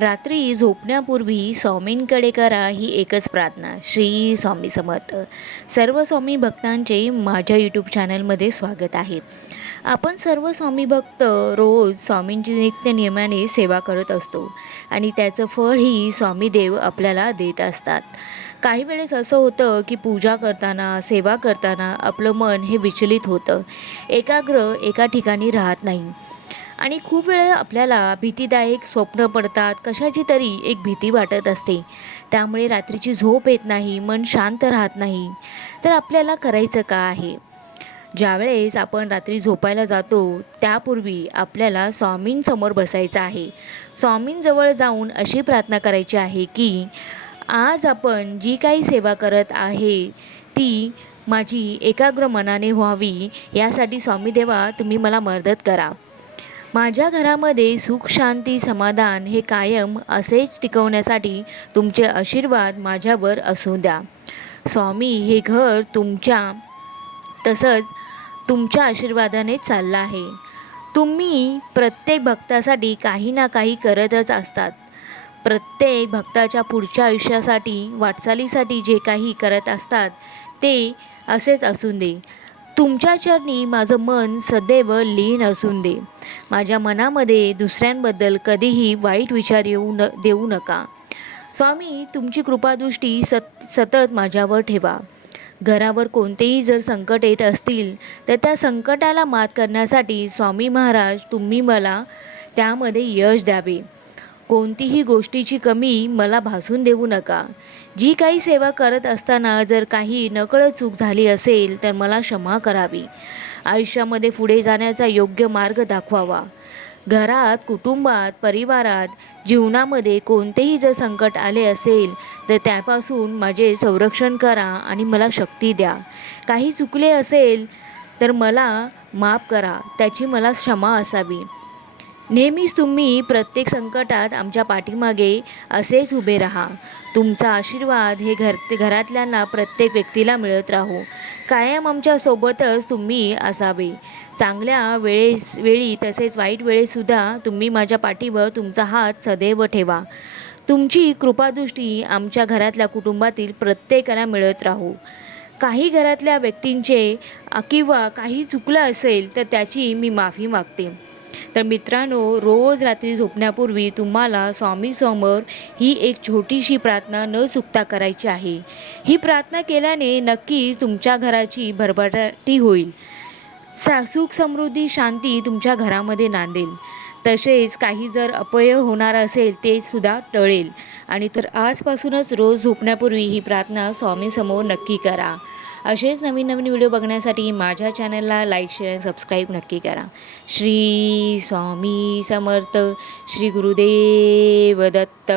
रात्री झोपण्यापूर्वी स्वामींकडे करा ही एकच प्रार्थना. श्री स्वामी समर्थ. सर्व स्वामी भक्तांचे माझ्या यूट्यूब चॅनलमध्ये स्वागत आहे. आपण सर्व स्वामी भक्त रोज स्वामींची नित्य नियमाने सेवा करत असतो आणि त्याचं फळही स्वामी देव आपल्याला देत असतात. काही वेळेस असं होतं की पूजा करताना सेवा करताना आपलं मन हे विचलित होतं. एकाग्र एका ठिकाणी राहत नाही. आणि खूप वेळा आपल्याला भीतीदायक स्वप्न पडतात कशाची तरी एक भीती वाटत असते. त्यामुळे रात्रीची झोप येत नाही मन शांत राहत नाही. तर आपल्याला करायचं का आहे? ज्यावेळेस आपण रात्री झोपायला जातो त्यापूर्वी आपल्याला स्वामींसमोर बसायचं आहे. स्वामींजवळ जाऊन अशी प्रार्थना करायची आहे की आज आपण जी काही सेवा करत आहे ती माझी एकाग्र मनाने व्हावी. यासाठी स्वामी देवा तुम्ही मला मदत करा. माझ्या घरामध्ये सुख शांती समाधान हे कायम असेच टिकवण्यासाठी तुमचे आशीर्वाद माझ्यावर असू द्या. स्वामी हे घर तुमच्या तसंच तुमच्या आशीर्वादानेच चाललं आहे. तुम्ही प्रत्येक भक्तासाठी काही ना काही करतच असतात. प्रत्येक भक्ताच्या पुढच्या आयुष्यासाठी वाटचालीसाठी जे काही करत असतात ते असेच असून दे. तुमच्या चरणी माझं मन सदैव लीन असून दे. माझ्या मनामध्ये दुसऱ्यांबद्दल कधीही वाईट विचार येऊ न देऊ नका. स्वामी तुमची कृपादृष्टी सत सतत माझ्यावर ठेवा. घरावर कोणतेही जर संकट येत असतील तर त्या संकटाला मात करण्यासाठी स्वामी महाराज तुम्ही मला त्यामध्ये यश द्यावे. कोणतीही गोष्टीची कमी मला भासून देऊ नका. जी काही सेवा करत असताना जर काही नकळत चूक झाली असेल तर मला क्षमा करावी. आयुष्यामध्ये पुढे जाण्याचा योग्य मार्ग दाखवावा. घरात कुटुंबात परिवारात जीवनामध्ये कोणतेही जर संकट आले असेल तर त्यापासून माझे संरक्षण करा आणि मला शक्ती द्या. काही चुकले असेल तर मला माफ करा. त्याची मला क्षमा असावी. नेहमीच तुम्ही प्रत्येक संकटात आमच्या पाठीमागे असेच उभे राहा. तुमचा आशीर्वाद हे घर ते घरातल्यांना प्रत्येक व्यक्तीला मिळत राहो. कायम आमच्या सोबतच तुम्ही असावे. चांगल्या वेळेस वेळी तसेच वाईट वेळेसुद्धा तुम्ही माझ्या पाठीवर तुमचा हात सदैव ठेवा. तुमची कृपादृष्टी आमच्या घरातल्या कुटुंबातील प्रत्येकाला मिळत राहू. काही घरातल्या व्यक्तींचे किंवा काही चुकलं असेल तर त्याची मी माफी मागते. तर मित्रांनो रोज रात्री झोपण्यापूर्वी तुम्हाला स्वामीसमोर ही एक छोटीशी प्रार्थना न चुकता करायची आहे. ही प्रार्थना केल्याने नक्कीच तुमच्या घराची भरभराटी होईल. सा सुख समृद्धी शांती तुमच्या घरामध्ये नांदेल. तसेच काही जर अपयय होणार असेल ते सुद्धा टळेल. आणि तर आजपासूनच रोज झोपण्यापूर्वी ही प्रार्थना स्वामीसमोर नक्की करा. असेच नवीन नवीन व्हिडिओ बघण्यासाठी माझ्या चॅनलला लाईक शेअर आणि सबस्क्राईब नक्की करा. श्री स्वामी समर्थ श्री गुरुदेव दत्त.